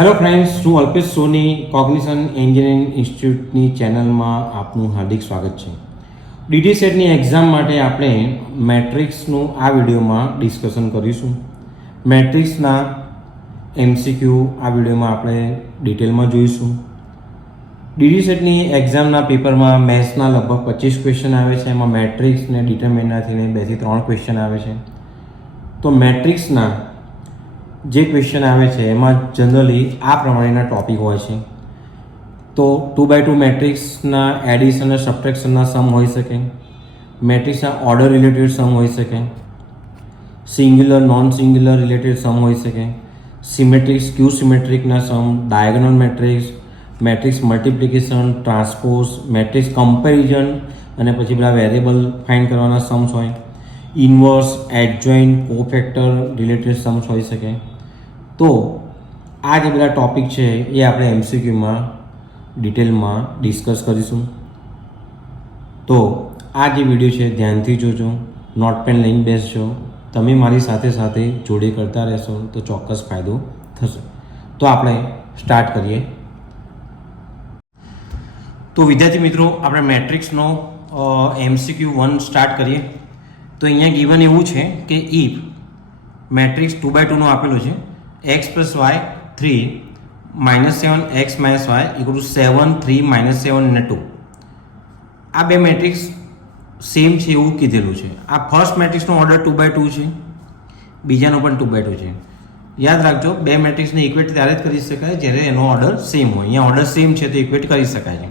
Hello friends, હું અલ્પેશ સોની cognition engineering ઇન્સ્ટિટ્યૂટની ચેનલમાં આપનું હાર્દિક સ્વાગત છે. ડીડી સેટની એક્ઝામ માટે આપણે મેટ્રિક્સનું આ વિડીયોમાં ડિસ્કશન કરીશું. મેટ્રિક્સના MCQ આ વિડીયોમાં આપણે ડિટેલમાં જોઈશું. ડીડી સેટની એક્ઝામના પેપરમાં મેથ્સના લગભગ 25 ક્વેશ્ચન આવે છે. એમાં મેટ્રિક્સને ડિટરમિનન્ટથી 2 થી 3 ક્વેશ્ચન આવે છે. તો મેટ્રિક્સના જે ક્વેશ્ચન આવે છે એમાં જનરલી આ પ્રમાણેના ટોપિક હોય છે. તો 2x2 મેટ્રિક્સના એડિશન અને સબટ્રેક્શનના સમ હોઈ શકે, મેટ્રિક્સના ઓર્ડર રિલેટેડ સમ હોઈ શકે, singular non singular related sum હોઈ શકે, સિમેટ્રિક સ્ક્યુ સિમેટ્રિકના sum, diagonal matrix, matrix multiplication, transpose, matrix comparison અને પછી પેલા વેરિયેબલ ફાઇન્ડ કરવાના સમ્સ હોય, inverse, adjoint, cofactor related sums હોઈ શકે. તો આ જે બધા ટોપિક છે એ આપણે MCQમાં ડિટેલમાં ડિસ્કસ કરીશું. તો આ જે વિડીયો છે ધ્યાનથી જોજો, નોટ પેન લઈને બેસજો. તમે મારી સાથે સાથે જોડે કરતા રહેશો તો ચોક્કસ ફાયદો થશે. તો આપણે સ્ટાર્ટ કરીએ. તો વિદ્યાર્થી મિત્રો, આપણે મેટ્રિક્સનો MCQ1 સ્ટાર્ટ કરીએ. તો અહીંયા ગિવન એવું છે કે ઇફ મેટ્રિક્સ 2x2 નો આપેલું છે, x + y 3 -7 x - y = 7 3 -7 અને 2. આ બે મેટ્રિક્સ સેમ છે એવું કીધેલું છે. આ ફર્સ્ટ મેટ્રિક્સનો ઓર્ડર 2x2 છે, બીજાનો પણ 2x2 છે. યાદ રાખજો, બે મેટ્રિક્સને ઇક્વેટ ત્યારે જ કરી શકાય જ્યારે એનો ઓર્ડર સેમ હોય. અહીંયા ઓર્ડર સેમ છે તો ઇક્વેટ કરી શકાય છે.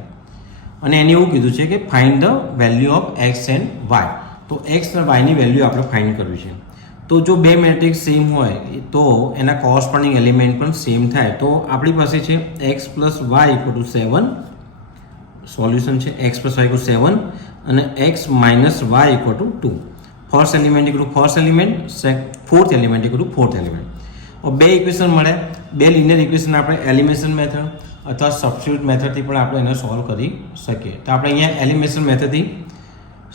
અને એને એવું કીધું છે કે find the value of x and y. તો x અને y ની વેલ્યુ આપણે ફાઇન્ડ કરવી છે. તો જો બે મેટ્રિક્સ સેમ હોય તો એના કોરસ્પોન્ડિંગ એલિમેન્ટ પણ સેમ થાય. તો આપણી પાસે છે x + y = 7, સોલ્યુશન છે x + y = 7 અને x - y = 2. First element = first element, fourth element = fourth element. બે ઇક્વેશન મળે. બે લિનિયર ઇક્વેશન આપણે એલિમિનેશન મેથડ અથવા સબસ્ટિટ્યુટ મેથડથી પણ આપણે એને સોલ્વ કરી શકીએ. તો આપણે અહીંયા એલિમિનેશન મેથડથી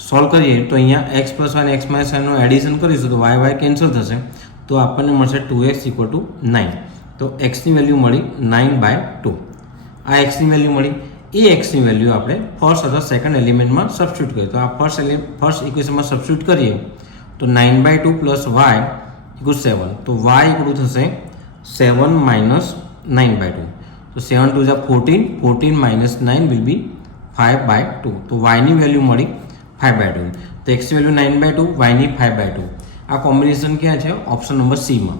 સોલ્વ કરીએ તો અહીંયા x + y અને x - y નું એડિશન કરીશું તો y કેન્સલ થશે. તો આપણને મળશે 2x = 9. તો x ની વેલ્યુ મળી 9/2. આ x ની વેલ્યુ મળી. એ x ની વેલ્યુ આપણે ફર્સ્ટ અથવા સેકન્ડ એલિમેન્ટમાં સબસ્ટિટ્યુટ કરીએ. તો આ ફર્સ્ટ ઇક્વેશનમાં સબસ્ટિટ્યુટ કરીએ તો 9/2 + y = 7. તો y = થશે 7 - 9/2. તો 7 × 2 = 14, 14 - 9 will be 5/2. તો y ની વેલ્યુ મળી 5/2. તો x ની વેલ્યુ 9/2, y ની 5/2. આ કોમ્બિનેશન ક્યાં છે? ઓપ્શન નંબર C માં.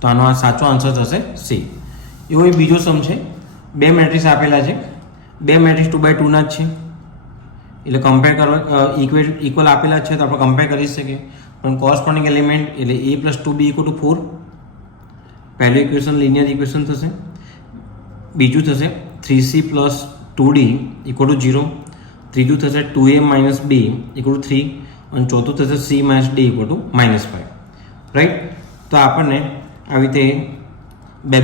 તો આનો આ સાચો આન્સર થશે C. એવો એક બીજો સમ છે. બે મેટ્રિક્સ આપેલા છે, બે મેટ્રિક્સ 2x2 ના જ છે, એટલે કમ્પેર કરવા ઇક્વલ આપેલા છે તો આપણે કમ્પેર કરી શકીએ. પણ કોરસ્પોન્ડિંગ એલિમેન્ટ એટલે a + 2b = 4. પહેલું ઇક્વેશન લિનિયર ઇક્વેશન થશે. બીજું થશે 3c + 2d = 0. ત્રીજું થશે 2a - b = 3 અને ચોથું થશે c - d = -5. રાઈટ. તો આપણને આવી રીતે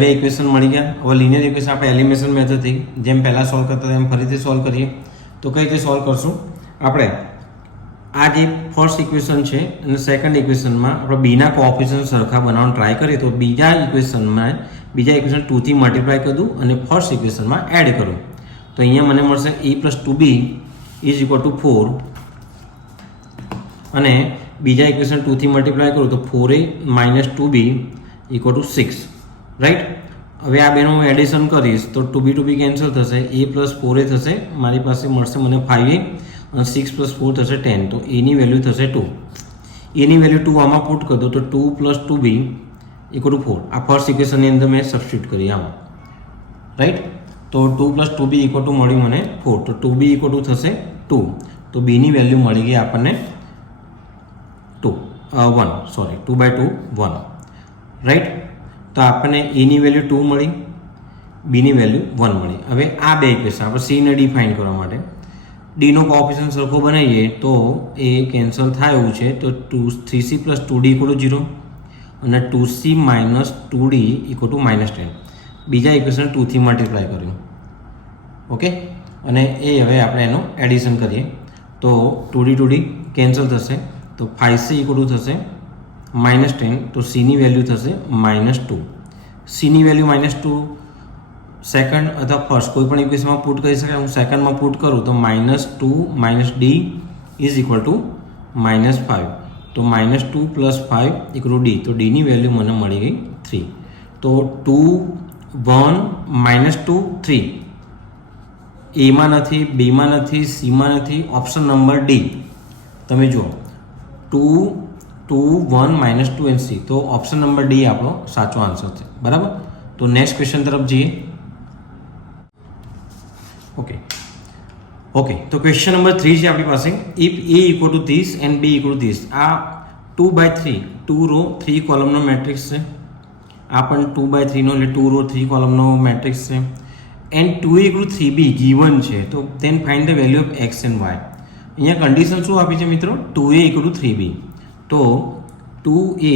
બે ઇક્વેશન મળી ગયા. હવે લિનિયર ઇક્વેશન આપણે એલિમિનેશન મેથડથી જેમ પહેલાં સોલ્વ કરતા તેમ ફરીથી સોલ્વ કરીએ. તો કઈ રીતે સોલ્વ કરશું? આપણે આ જે ફર્સ્ટ ઇક્વેશન છે અને સેકન્ડ ઇક્વેશનમાં આપણે બીના કોએફિશિયન્ટ સરખા બનાવવાનો ટ્રાય કરીએ તો બીજા ઇક્વેશન 2 થી મલ્ટીપ્લાય કરું અને ફર્સ્ટ ઇક્વેશનમાં એડ કરું. તો અહીંયા મને મળશે a + 2b = 4 અને બીજા ઇક્વેશન 2 થી મલ્ટીપ્લાય કરું તો 4a - 2b = 6. રાઈટ. હવે આ બેનું એડિશન કરીશ તો 2b કેન્સલ થશે, a + 4a થશે, મારી પાસે મળશે મને 5a અને 6 + 4 થશે 10. તો a ની વેલ્યુ થશે 2. a ની વેલ્યુ 2 આમાં પુટ કરી દો તો 2 + 2b = 4. આ ફર્સ્ટ ઇક્વેશનની અંદર મેં સબસ્ટિટ્યુટ કરી આમાં. રાઈટ. તો 2 + 2b = મળ્યું મને 4. તો 2b = થશે 2. તો b ની વેલ્યુ મળી ગઈ આપણને 2/2 1. રાઈટ. તો આપણને a ની વેલ્યુ 2 મળી, b ની વેલ્યુ 1 મળી. હવે આ બે ઇક્વેશન આપણે c ને d ફાઇન્ડ કરવા માટે d નો કોએફિશિયન્ટ સરખો બનાવીએ તો એ કેન્સલ થાય એવું છે. તો 3c + 2d = 0 અને 2c - 2d = -10. બીજા ઇક્વેશન 2 થી મલ્ટીપ્લાય કર્યું. ઓકે. અને એ હવે આપણે એનું એડિશન કરીએ તો 2d કેન્સલ થશે. તો 5c = થશે -10. તો c ની વેલ્યુ થશે -2. સીની વેલ્યુ -2 સેકન્ડ અથવા ફર્સ્ટ કોઈ પણ ઇક્વેશનમાં પુટ કરી શકાય. હું સેકન્ડમાં પુટ કરું તો -2 - d ઇઝ ઇક્વલ ટુ -5. તો -2 + 5 = d. તો ડીની વેલ્યુ મને મળી ગઈ 3. તો 2 1 -2 3 એમાં નથી, બીમાં નથી, સીમાં નથી, ઓપ્શન નંબર ડી. તમે જુઓ 2 2 1 -2 એન્ડ સી. તો ઓપ્શન નંબર ડી આપણો સાચો આન્સર છે. બરાબર. તો નેક્સ્ટ ક્વેશ્ચન તરફ જઈએ. ઓકે તો ક્વેશ્ચન નંબર 3 છે આપણી પાસે. If A = this and B = this. આ 2/3 2 રો 3 કોલમનો મેટ્રિક્સ છે. આ પણ 2/3 નો એટલે 2 રો 3 કોલમનો મેટ્રિક્સ છે. એન્ડ 2A = 3B ગીવન છે. તો then find the value of x and y. અહીંયા કન્ડિશન શું આપી છે મિત્રો? 2A = 3B. તો 2A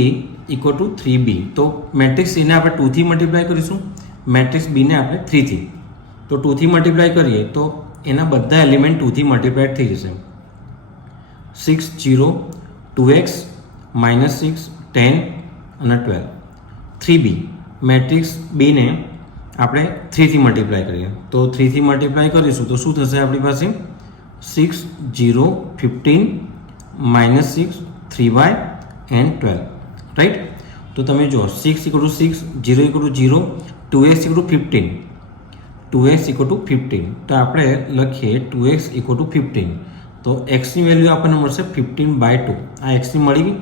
= 3B. તો મેટ્રિક્સ એને આપણે 2 થી મલ્ટીપ્લાય કરીશું, મેટ્રિક્સ બીને આપણે 3 થી. તો 2 થી મલ્ટીપ્લાય કરીએ તો એના બધા એલિમેન્ટ 2 થી મલ્ટીપ્લાય થઈ જશે. 6 0 2x -6 10 અને 12. 3B મેટ્રિક્સ બીને આપણે 3 થી મલ્ટીપ્લાય કરીએ તો 3 થી મલ્ટીપ્લાય કરીશું તો શું થશે આપણી પાસે? 6 0 15 -6 3y and 12. રાઈટ. તો તમે જુઓ 6 = 6 0 = 0 2x = 15 2x = 15. તો આપણે લખીએ 2x = 15. તો xની વેલ્યુ આપણને મળશે 15/2. આ xની મળી ગઈ.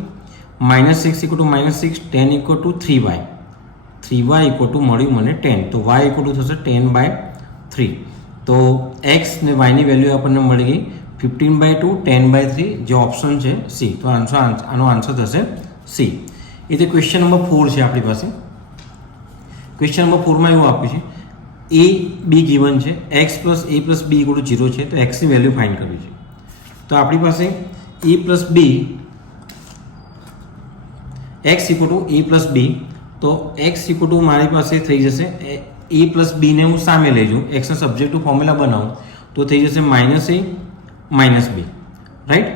-6 = -6 10 = 3y 3y = મળ્યું મને 10. તો y = થશે 10/3. તો x ને y ની વેલ્યુ આપણને મળી ગઈ 15/2 10/3 જે ઓપ્શન છે સી. તો આનો આન્સર થશે સી. એ તો ક્વેશ્ચન નંબર 4 છે આપણી પાસે. ક્વેશ્ચન નંબર 4માં એવું આપ્યું છે A B ગીવન છે, x + a + b = 0 છે. તો x ની વેલ્યુ ફાઇન્ડ કરવી છે. તો આપણી પાસે a + b x = a + b. તો x = મારી પાસે થઈ જશે a + b ને હું સામે લઈ જાઉં, x ના સબ્જેક્ટનું ફોર્મ્યુલા બનાવું તો થઈ જશે -a -b. રાઈટ.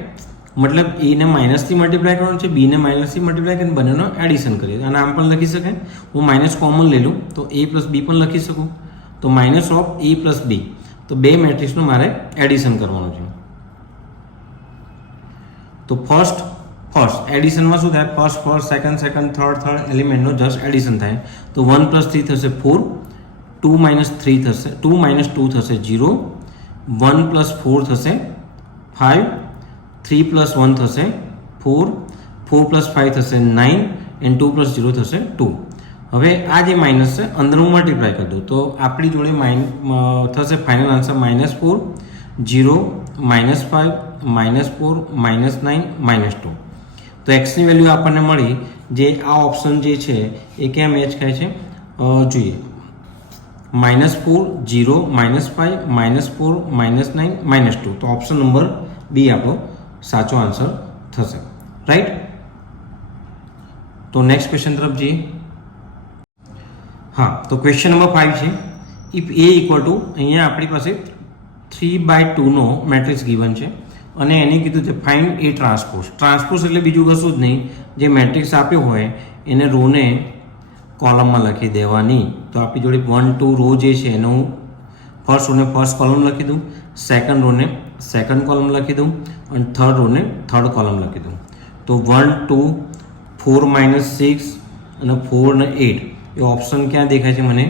મતલબ a ને માઇનસથી મલ્ટીપ્લાય કરવાનું છે, b ને માઇનસથી મલ્ટીપ્લાય કરીને બંનેનો એડિશન કરીએ. અને આમ પણ લખી શકાય. હું માઇનસ કોમન લઈ લઉં તો a + b પણ લખી શકું. તો -a + b. તો બે મેટ્રિક્સનું મારે એડિશન કરવાનું છે. તો ફર્સ્ટ એડિશનમાં શું થાય? ફર્સ્ટ સેકન્ડ થર્ડ એલિમેન્ટનો જસ્ટ એડિશન થાય. તો 1 + 3 થશે 4 2 - 3 થશે 2 - 2 થશે 0 1 + 4 થશે 5 3 + 1 થશે 4 4 + 5 થશે 9 and 2 + 0 થશે 2. હવે આ જે માઇનસ છે અંદર હું મલ્ટીપ્લાય કરી દઉં તો આપણી જોડે થશે ફાઇનલ આન્સર -4 0 -5 -4 -9 -2. તો એક્સની વેલ્યુ આપણને મળી. જે આ ઓપ્શન જે છે એ ક્યાં મેચ થાય છે જોઈએ. -4 0 -5 -4 -9 -2. તો ઓપ્શન નંબર બી આપણો સાચો આન્સર થશે. રાઈટ. તો નેક્સ્ટ ક્વેશ્ચન તરફ જઈએ. હા, તો ક્વેશ્ચન નંબર 5 છે. ઇફ A = અહીંયા આપણી પાસે 3/2 નો મેટ્રિક્સ ગીવન છે અને એને કીધું છે ફાઇન્ડ A ટ્રાન્સપોઝ. ટ્રાન્સપોઝ એટલે બીજું કશું જ નહીં, જે મેટ્રિક્સ આપ્યો હોય એને રોને કોલમમાં લખી દેવાની. તો આપણી જોડે 1 2 રો જે છે એને હું ફર્સ્ટ રોને ફર્સ્ટ કોલમ લખી દઉં, સેકન્ડ રોને સેકન્ડ કોલમ લખી દઉં અને થર્ડ રોને થર્ડ કોલમ લખી દઉં. તો 1 2 4 - 6 અને 4 અને 8 એ ઓપ્શન ક્યાં દેખાય છે મને?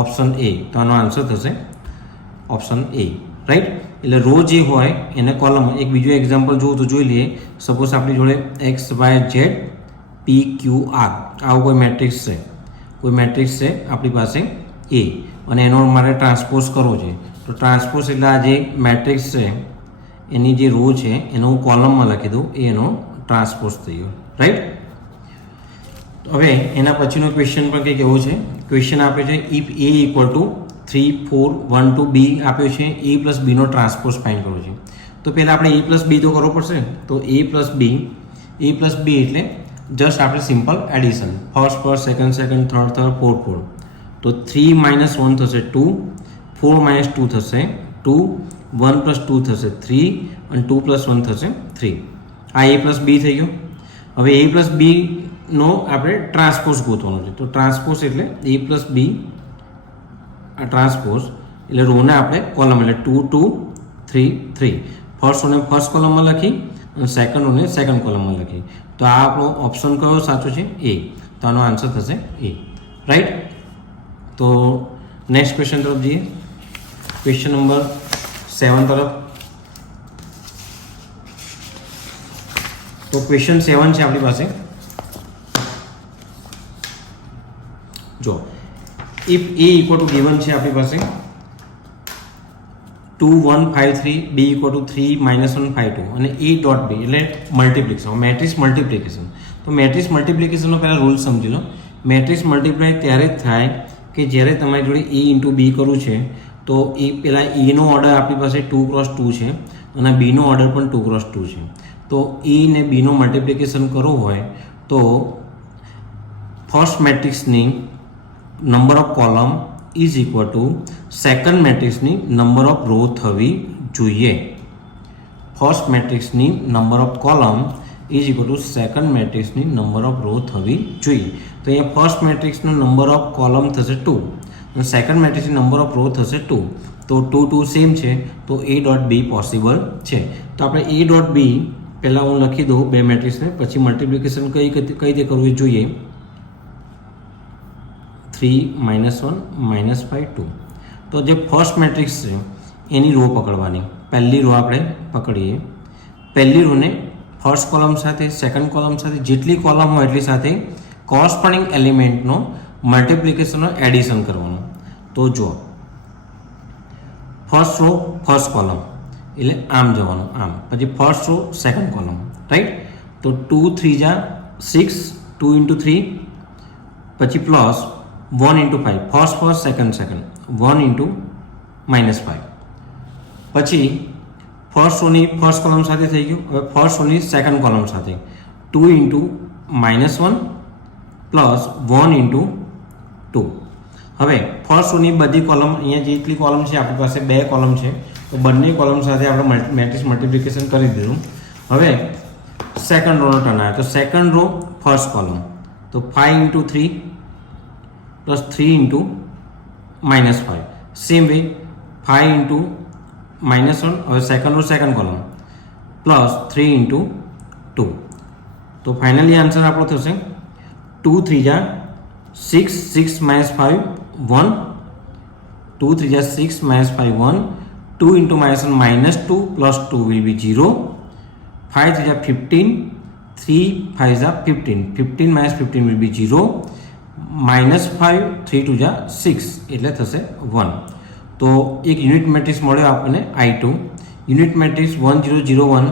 Option A. તો આનો આન્સર થશે ઓપ્શન એ. રાઈટ. એટલે રો જે હોય એને કોલમ. એક બીજું એક્ઝામ્પલ જોવું તો જોઈ લઈએ. સપોઝ આપણી જોડે x y z p q r આવો કોઈ મેટ્રિક્સ છે આપણી પાસે એ અને એનો મારે ટ્રાન્સપોઝ કરવો છે. તો ટ્રાન્સપોઝ એટલે આ જે મેટ્રિક્સ છે એની જે રો છે એને હું કોલમમાં લખી દઉં, એ એનો ટ્રાન્સપોઝ થઈ ગયો. રાઈટ. હવે એના પછીનો ક્વેશ્ચન પણ કંઈક એવો છે. ક્વેશ્ચન આપે છે ઇફ A = 3 4 1 2 b આપ્યો છે. a + b નો ટ્રાન્સપોઝ ફાઇન્ડ કરવો છે. તો પહેલાં આપણે a + b તો કરવો પડશે. તો a + b એટલે જસ્ટ આપણે simple addition. First second third 4 તો 3 - 1 થશે 2 4 - 2 થશે 2 1 + 2 થશે 3 અને 2 + 1 થશે 3. આ a + b થઈ ગયો. હવે a + b નો આપણે ટ્રાન્સપોઝ ગોતવાનો છે. તો ટ્રાન્સપોઝ એટલે એ પ્લસ બી ટ્રાન્સપોઝ એટલે રોને આપણે કોલમ એટલે 2 2 3 3 ફર્સ્ટ રોને ફર્સ્ટ કોલમમાં લખી અને સેકન્ડ રોને સેકન્ડ કોલમમાં લખી. તો આ આપણો ઓપ્શન કયો સાચો છે? એ. તો આનો આન્સર થશે એ. રાઈટ. તો નેક્સ્ટ ક્વેશ્ચન તરફ જઈએ. ક્વેશ્ચન નંબર 7 તરફ. તો ક્વેશ્ચન 7 છે આપણી પાસે. જો if a equal two given છે આપણી પાસે 2 1 5 3 b ઇક્વલ ટુ 3 -1 5 2 અને a ડોટ b એટલે મલ્ટીપ્લિકેશન મેટ્રિક્સ મલ્ટીપ્લિકેશન. તો મેટ્રિક્સ મલ્ટીપ્લિકેશનનો પહેલા રૂલ સમજી લો. મેટ્રિક્સ મલ્ટીપ્લાય ત્યારે જ થાય કે જ્યારે તમારી જોડે a ઇન્ટુ b કરવું છે તો એ પહેલાં એનો ઓર્ડર આપણી પાસે 2 × 2 છે અને બીનો ઓર્ડર પણ 2 × 2 છે. તો એ ને બીનો મલ્ટીપ્લિકેશન કરવું હોય તો ફર્સ્ટ મેટ્રિક્સની number of column is equal to second મેટ્રિક્સની નંબર ઓફ રો થવી જોઈએ. ફર્સ્ટ મેટ્રિક્સની number of column is equal to second મેટ્રિક્સની નંબર ઓફ રો થવી જોઈએ. તો અહીંયા ફર્સ્ટ મેટ્રિક્સનો નંબર ઓફ કોલમ થશે 2 અને સેકન્ડ મેટ્રિક્સની નંબર ઓફ રો થશે 2. તો 2 2 સેમ છે તો a ડોટ b પોસિબલ છે. તો આપણે a ડોટ b પહેલાં હું લખી દઉં બે મેટ્રિક્સને, પછી મલ્ટીપ્લિકેશન કઈ રીતે કરવું જોઈએ. 3 -1 -5 2. તો જે ફર્સ્ટ મેટ્રિક્સ છે એની રો પકડવાની. પહેલી રો આપણે પકડીએ. પહેલી રોને ફર્સ્ટ કોલમ સાથે સેકન્ડ કોલમ સાથે જેટલી કોલમ હોય એટલી સાથે કોરસ્પોન્ડિંગ એલિમેન્ટનો મલ્ટીપ્લિકેશનનો એડિશન કરવાનું. તો જો ફર્સ્ટ રો ફર્સ્ટ કોલમ એટલે આમ જવાનું આમ, પછી first row second column. Right. તો 2 3 જા 6 2 × 3 પછી પ્લસ 1 × 5 ફર્સ્ટ સેકન્ડ 1 × -5 પછી ફર્સ્ટ રોની ફર્સ્ટ કોલમ સાથે થઈ ગયું. હવે ફર્સ્ટ રોની સેકન્ડ કોલમ સાથે 2 × -1 પ્લસ 1 × 2. હવે ફર્સ્ટ રોની બધી કોલમ અહીંયા જેટલી કોલમ છે આપણી પાસે 2 કોલમ છે તો બંને કોલમ સાથે આપણે મેટ્રિક્સ મલ્ટીપ્લિકેશન કરી દીધું. હવે સેકન્ડ રોનો ટર્ન આવ્યો તો સેકન્ડ રો ફર્સ્ટ કોલમ તો 5 × 3 પ્લસ 3 × -5. સેમ વે 5 × -1 હવે second row second column plus 3 × 2. તો ફાઇનલી આન્સર આપણો થશે 2 3 જા 6 6 -5 1 2 3 જા 6 -5 1 2 × -1 -2 plus 2 will be 0 5 3 જા 15 3 5 જા 15 15 -15 will be 0 -5 3 2 જા 6 એટલે થશે 1. તો એક યુનિટ મેટ્રિક્સ મળ્યો આપણને I2. યુનિટ મેટ્રિક્સ 1 0 0 1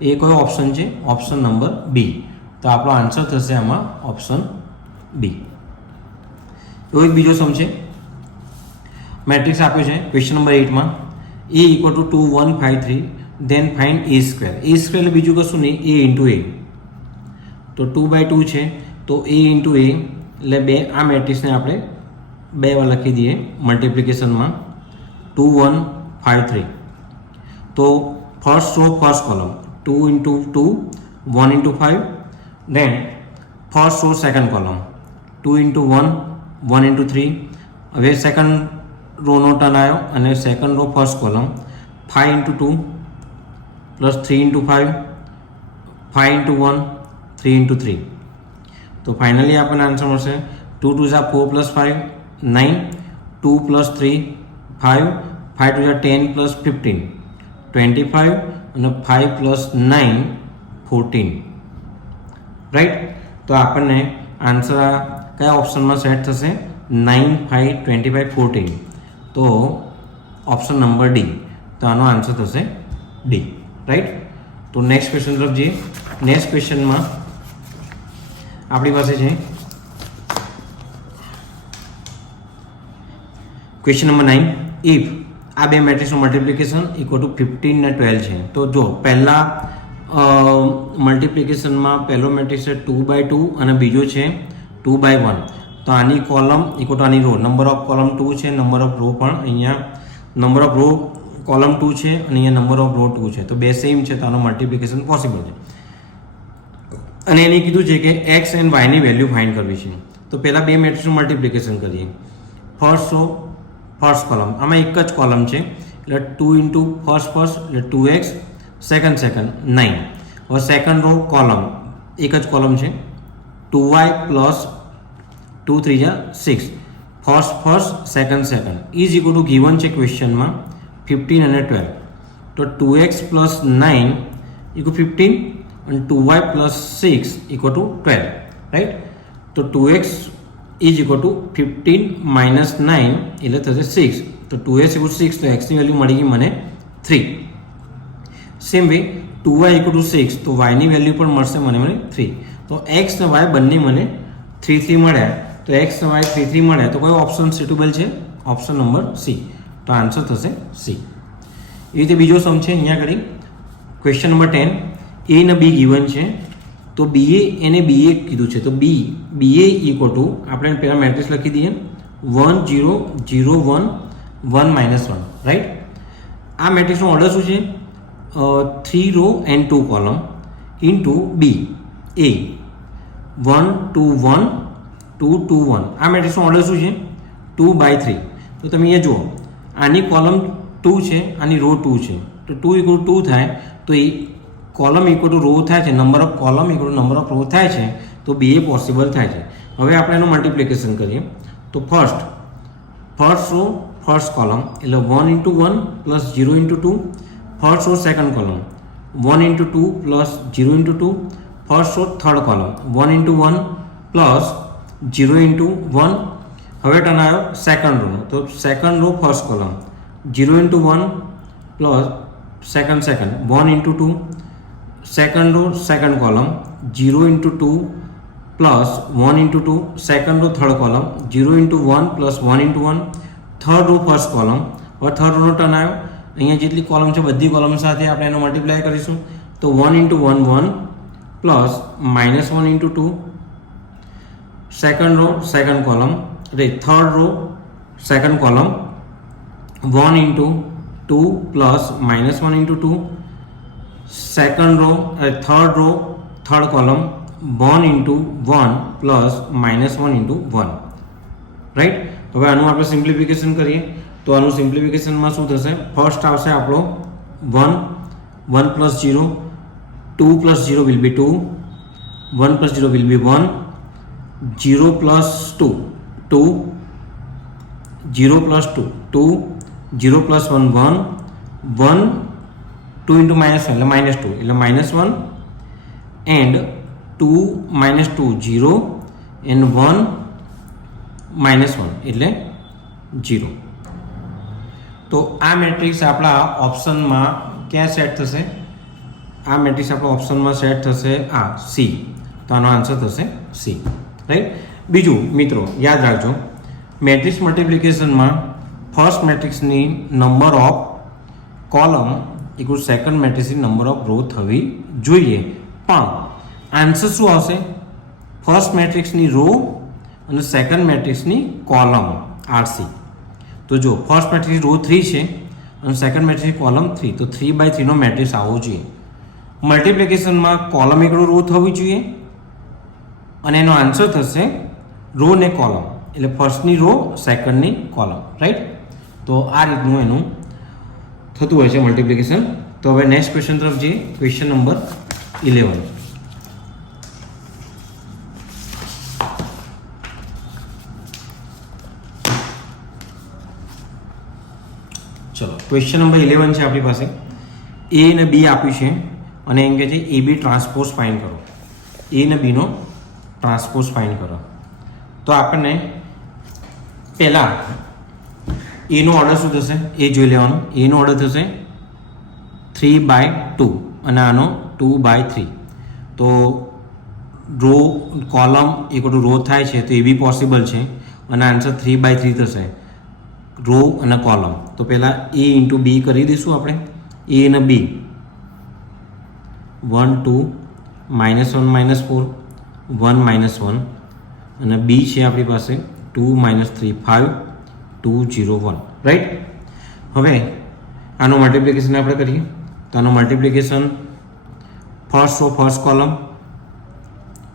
એ કયો ઓપ્શન છે? Option number B. તો આપણો આન્સર થશે આમાં ઓપ્શન બી. એવો એક બીજો સમ છે. મેટ્રિક્સ આપ્યો છે ક્વેશ્ચન નંબર 8 માં a equal to 2 1 5 3 then find a square. a square એટલે બીજું કશું નહીં a ઇન્ટુ a. તો 2/2 છે તો a ઇન્ટુ a એટલે બે આ મેટ્રિક્સને આપણે બે વાર લખી દઈએ મલ્ટીપ્લિકેશનમાં 2 1 5 3. તો first row first column 2 × 2 1 × 5 then first row second column 2 × 1 1 × 3. હવે સેકન્ડ રોનો ટર્ન આવ્યો અને second row first column 5 × 2 plus 3 × 5 5 × 1 3 × 3. તો ફાઇનલી આપણને આન્સર મળશે 2 2 જા 4 + 5 9 2 + 3 5 5 2 જા 10 + 15 25 અને 5 + 9 14. રાઈટ. તો આપણને આન્સર કયા ઓપ્શનમાં સેટ થશે? 9 5 25 14. તો ઓપ્શન નંબર ડી. તો આનો આન્સર થશે ડી. રાઈટ. તો નેક્સ્ટ ક્વેશ્ચન તરફ જઈએ. નેક્સ્ટ ક્વેશ્ચનમાં આપણી પાસે છે ક્વેશ્ચન નંબર 9. ઇફ આ બે મેટ્રિક્સનું મલ્ટીપ્લિકેશન ઇક્વલ ટુ 15 ને 12 છે. તો જો પહેલા મલ્ટીપ્લિકેશનમાં પહેલો મેટ્રિક્સ છે 2/2 અને બીજો છે 2/1. તો આની કોલમ ઇક્વલ ટુ આની રો નંબર ઓફ કોલમ 2 છે, નંબર ઓફ રો પણ અહીંયા નંબર ઓફ રો કોલમ 2 છે અને અહીંયા નંબર ઓફ રો 2 છે. તો બે સેમ છે તો આનું મલ્ટીપ્લિકેશન પોસિબલ છે. અને એને કીધું છે કે એક્સ એન્ડ વાયની વેલ્યુ ફાઇન્ડ કરવી છે. તો પહેલાં બે મેટ્રિક્સનું મલ્ટિપ્લિકેશન કરીએ. ફર્સ્ટ રો ફર્સ્ટ કોલમ, આમાં એક જ કોલમ છે એટલે 2 ઇન્ટુ ફર્સ્ટ એટલે 2x, સેકન્ડ 9. હવે સેકન્ડ રો કોલમ એક જ કોલમ છે 2y plus 2 3 6. First second is equal to given છે ક્વેશ્ચનમાં 15 અને 12. તો 2x પ્લસ 9 ઇક્વલ 15 અને 2y plus 6 equal to 12, right. તો 2x is equal to 15 minus 9 એટલે થશે 6. તો 2x ઇક્વલ 6, તો x ની વેલ્યુ મળી ગઈ મને 3. Same way 2y equal to 6, તો y ની વેલ્યુ પણ મળશે મને 3. તો x અને y બંને મને 3 મળ્યા. તો x અને y 3 મળ્યા. તો કયો ઓપ્શન સુટેબલ છે? Option number C. તો આન્સર થશે સી. એ રીતે બીજો સમ છે અહીંયા આગળ ક્વેશ્ચન નંબર 10. a અને b ગિવન છે. તો ba એને ba કીધું છે. તો ba ઇક્વલ ટુ આપણે પહેલા મેટ્રિક્સ લખી દઈએ 1 0 0 1 1 -1, રાઈટ. આ મેટ્રિક્સનો ઓર્ડર શું છે? 3 raw and 2 column into b a 1 2 1 2 2 1. આ મેટ્રિક્સનો ઓર્ડર શું છે? 2/3. તો તમે અહીંયા જુઓ, આની કોલમ 2 છે, આની રો 2 છે. તો 2 ઇક્વલ 2 થાય તો એ કોલમ ઇક્વલ ટુ રો થાય છે, number of column equal to number of row થાય છે. તો બે પોસિબલ થાય છે. હવે આપણે એનું મલ્ટિપ્લિકેશન કરીએ. તો ફર્સ્ટ રો ફર્સ્ટ કોલમ એટલે 1 into 1 plus 0 into 2. First row second column 1 into 2 plus 0 into 2. First row third column 1 into 1 plus 0 into 1. હવે ટર્ન આવ્યો સેકન્ડ રોનો. તો second row first column 0 into 1 plus second 1 into 2. Second row second column 0 into 2 plus 1 into 2. Second row third column 0 into 1 plus 1 into 1. Third row first column. હવે third રોનો turn આવ્યો. અહીંયા જેટલી column છે બધી કોલમ સાથે આપણે એનો મલ્ટીપ્લાય કરીશું. તો 1 into 1 1 plus -1 into 2. Second row second column એટલે third row second column 1 into 2 plus -1 into 2. Second row third row third column 1 into 1 plus -1 into 1, right. હવે આનું આપણે સિમ્પ્લિફિકેશન કરીએ. તો આનું સિમ્પ્લિફિકેશનમાં શું થશે? ફર્સ્ટ આવશે આપણો 1 1 plus 0 2 plus 0 will be 2 1 plus 0 will be 1 0 plus 2 2 0 plus 2 2 0 plus 1 1 1 2 into -1 એટલે -2 એટલે -1 એન્ડ 2 -2 0 એન્ડ 1 -1 એટલે 0. તો આ મેટ્રિક્સ આપણા ઓપ્શનમાં ક્યાં સેટ થશે? આ મેટ્રિક્સ આપણા ઓપ્શનમાં સેટ થશે આ સી. તો આનો આન્સર થશે સી, રાઈટ. બીજું મિત્રો યાદ રાખજો, મેટ્રિક્સ મલ્ટિપ્લિકેશનમાં ફર્સ્ટ મેટ્રિક્સની number of column equal second મેટ્રિક્સની નંબર ઓફ રો થવી જોઈએ. પણ આન્સર શું આવશે? ફર્સ્ટ મેટ્રિક્સની રો અને સેકન્ડ મેટ્રિક્સની કોલમ આરસી. તો જો ફર્સ્ટ મેટ્રિક્સ રો 3 છે અને સેકન્ડ મેટ્રિક્સ કોલમ 3, તો 3/3 નો મેટ્રિક્સ આવવો જોઈએ. મલ્ટિપ્લિકેશનમાં કોલમ એકડો રો થવી જોઈએ અને એનો આન્સર થશે રો ને કોલમ, એટલે ફર્સ્ટની રો સેકન્ડની કોલમ, રાઈટ. તો આ રીતનું એનું થતું હોય છે મલ્ટિપ્લિકેશન. તો હવે નેક્સ્ટ ક્વેશ્ચન તરફ જઈએ. Question number 11. ચલો ક્વેશ્ચન નંબર 11 છે આપણી પાસે. એ અને બી આપ્યું છે અને એમ કહે છે એ બી ટ્રાન્સપોઝ ફાઇન્ડ કરો. એ અને બીનો ટ્રાન્સપોઝ ફાઇન્ડ કરો. તો આપણને પહેલાં એનો ઓર્ડર શું થશે એ જોઈ લેવાનું. એનો ઓર્ડર થશે 3/2 અને આનો 2/3. તો row column equal to row થાય છે તો એ બી પોસિબલ છે અને આન્સર 3/3 થશે, રો અને કોલમ. તો પહેલાં એ ઇન્ટુ બી કરી દઈશું આપણે. એ અને બી 1 2 -1 -4 1 -1 અને બી છે આપણી પાસે 2 -3 5 2 0 1, રાઈટ. હવે આનું મલ્ટિપ્લિકેશન આપણે કરીએ. તો આનું multiplication first row first column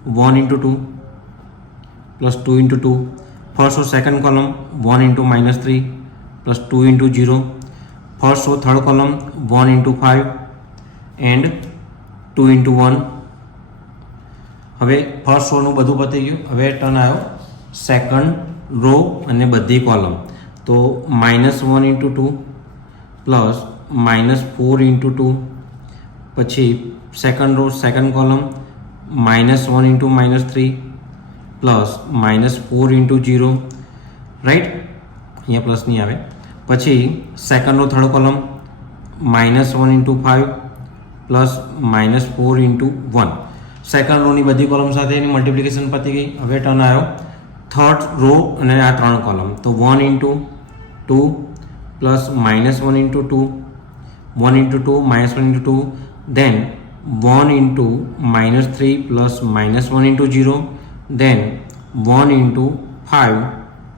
1 into 2 plus 2 into 2. First or second column 1 into minus 3 plus 2 into 0. First or third column 1 into 5 and 2 into 1. હવે ફર્સ્ટ રોનું બધું પતી ગયું. હવે ટર્ન આવ્યો સેકન્ડ રો અને બધી કોલમ. તો -1 into 2 પ્લસ -4 into 2. પછી second row second column -1 into -3 plus -4 into 0. Right, અહીંયા પ્લસ નહીં આવે. પછી second row third column -1 into 5 plus -4 into 1. સેકન્ડ રોની બધી કોલમ સાથે એની મલ્ટિપ્લિકેશન પતી ગઈ. હવે ટર્ન આવ્યો થર્ડ રો અને આ ત્રણ કોલમ. તો 1 into 2 plus -1 into 2, 1 into 2 -1 into 2, then 1 into -3 plus -1 into 0, then 1 into 5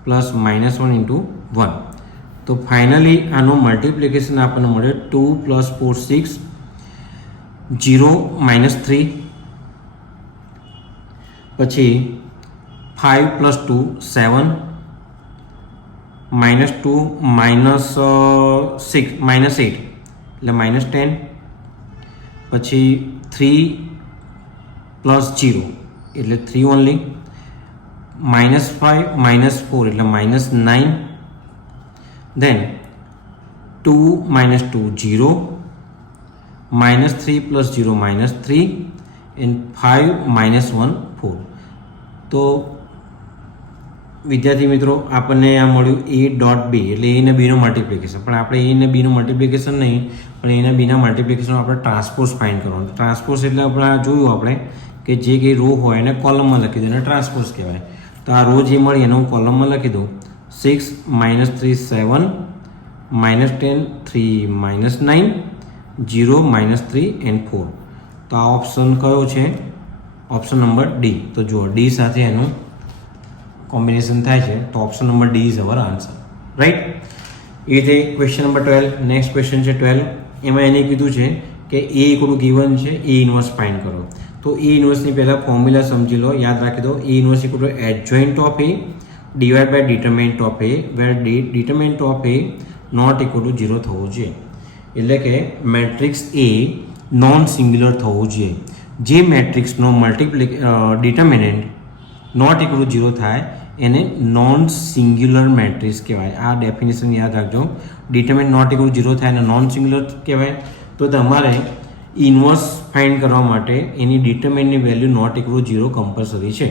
plus -1 into 1. તો ફાઇનલી આનું મલ્ટિપ્લિકેશન આપણને મળે 2 + 4 6, 0 -3, પછી 5 + 2 7, -2 -6 -8 એટલે -10, પછી 3 + 0 એટલે 3 ઓનલી, -5 -4 એટલે -9, then 2 - 2 0, -3 + 0 -3 and 5 -1 4. તો વિદ્યાર્થી મિત્રો આપણને આ મળ્યું a.b એટલે a ને b નું મલ્ટિપ્લિકેશન. પણ આપણે a ને b નું મલ્ટિપ્લિકેશન નહીં, પણ a ને b ના મલ્ટિપ્લિકેશન આપણે ટ્રાન્સપોઝ ફાઇન્ડ કરવાનું. ટ્રાન્સપોઝ એટલે આપણે જોયું આપણે કે જે કંઈ રો હોય એને કોલમમાં લખી દો, એને ટ્રાન્સપોઝ કહેવાય. તો આ રો જે મળી એને હું કોલમમાં લખી દઉં. 6 -3 7, -10 3 -9, 0 -3 and 4. તો આ ઓપ્શન કયો છે? Option number D. તો જુઓ ડી સાથે એનું કોમ્બિનેશન થાય છે, તો option number D is our answer. Right. એ રીતે ક્વેશ્ચન નંબર 12. નેક્સ્ટ ક્વેશ્ચન છે 12. એમાં એને કીધું છે કે એ ઇક્વલ ગિવન છે, એ ઇન્વર્સ ફાઇન્ડ કરો. તો એ ઇન્વર્સની પહેલાં ફોર્મ્યુલા સમજી લો, યાદ રાખી દો. A inverse equal to adjoint of A divide by determinant of A, where determinant of A not equal to 0 થવું જોઈએ. એટલે કે મેટ્રિક્સ એ નોન સિંગ્યુલર થવું જોઈએ. જે મેટ્રિક્સનો ડિટરમિનન્ટ નોટ ઇક્વલ ટુ 0 થાય એને નોન સિંગ્યુલર મેટ્રિક્સ કહેવાય. આ ડેફિનેશન યાદ રાખજો. ડિટરમિનન્ટ નોટ ઇક્વલ ટુ 0 થાય એને નોન સિંગ્યુલર કહેવાય. તો તમારે ઇન્વર્સ ફાઇન્ડ કરવા માટે એની ડિટરમિનન્ટની value not equal to 0 compulsory છે.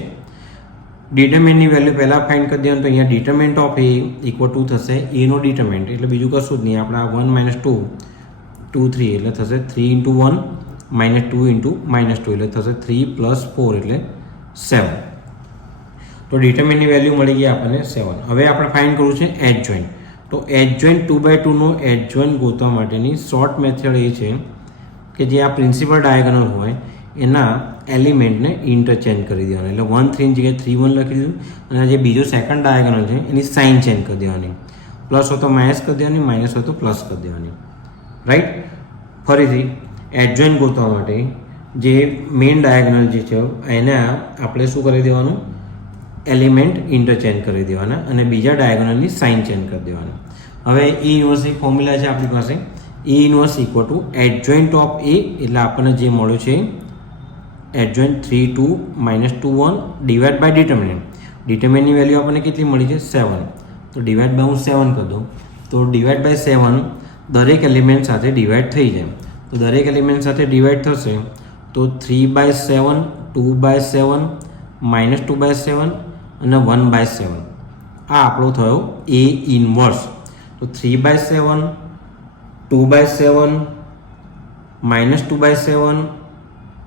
ડિટરમિનન્ટની વેલ્યુ પહેલાં ફાઇન્ડ કરી દેવાનું. તો અહીંયા determinant of A equal to થશે એનો ડિટરમિનન્ટ, એટલે બીજું કશું જ નહીં. આપણે 1 - 2 2 3 એટલે થશે 3 × 1 -2 × -2 એટલે થશે 3 + 4 એટલે 7. તો ડિટરમિનન્ટની વેલ્યુ મળી ગઈ આપણને 7. હવે આપણે ફાઇન્ડ કરવું છે એડજોઇન્ટ. તો એડજોઇન્ટ 2/2 નો એડજોઇન્ટ ગોતવા માટેની શોર્ટ મેથડ એ છે કે જે આ પ્રિન્સિપલ ડાયાગોનલ હોય એના એલિમેન્ટને ઇન્ટરચેન્જ કરી દેવાના. એટલે 1 3 ની જગ્યાએ 3 1 લખી દીધું, અને જે બીજો સેકન્ડ ડાયાગોનલ છે એની સાઇન ચેન્જ કરી દેવાની. પ્લસ હોય તો માઇનસ કરી દેવાની, માઇનસ હોય તો પ્લસ કરી દેવાની. રાઈટ. ફરીથી એડજોઇન્ટ ગોતવા માટે જે મેઇન ડાયાગોનલ જે છે એને આપણે શું કરી દેવાનું? એલિમેન્ટ ઇન્ટરચેન્જ કરી દેવાના અને બીજા ડાયાગોનલની સાઇન ચેન્જ કરી દેવાના. હવે એ ઇન્વર્સની ફોર્મ્યુલા છે આપણી પાસે. A inverse equal to adjoint of A, એટલે આપણને જે મળ્યું છે એડજોઇન્ટ 3 2 -2 1 ડિવાઇડ બાય ડિટરમિનન્ટ. ડિટરમિનન્ટની વેલ્યુ આપણને કેટલી મળી છે? 7. તો ડિવાઇડ બાય હું 7 કરી દઉં. તો ડિવાઇડ બાય 7 દરેક એલિમેન્ટ સાથે ડિવાઇડ થઈ જાય. તો દરેક એલિમેન્ટ સાથે ડિવાઇડ થશે તો 3/7, 2/7, -2/7 અને 1/7. આ આપણો થયો એ ઇન્વર્સ. તો 3/7, 2/7, -2/7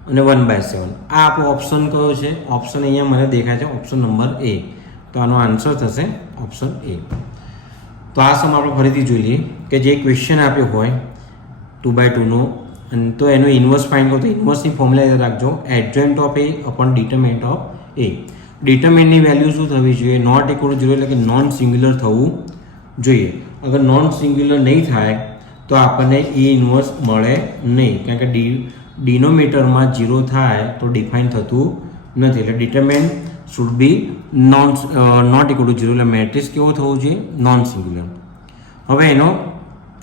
અને 1/7. આ આપણો ઓપ્શન કયો છે? ઓપ્શન અહીંયા મને દેખાય છે ઓપ્શન નંબર એ. તો આનો આન્સર થશે ઓપ્શન એ. તો આ સમ આપણે ફરીથી જોઈ લઈએ કે જે ક્વેશ્ચન આપ્યો હોય 2/2 નો, તો એનો ઇન્વર્સ ફાઇન્ડ કરો. તો ઇન્વર્સની ફોર્મ્યુલા યાદ રાખજો, adjoint of A upon determinant of A. ડિટરમિનન્ટની વેલ્યુ શું થવી જોઈએ? નોટ ઇક્વલ ટુ 0 એટલે કે નોન સિંગ્યુલર થવું જોઈએ. અગર નોન સિંગ્યુલર નહીં થાય તો આપણને એ ઇન્વર્સ મળે નહીં, કારણ કે ડિનોમિનેટરમાં 0 થાય તો ડિફાઇન થતું નથી, એટલે determinant should be not equal to 0, એટલે મેટ્રિક્સ કેવો થવો જોઈએ? Non singular. હવે એનો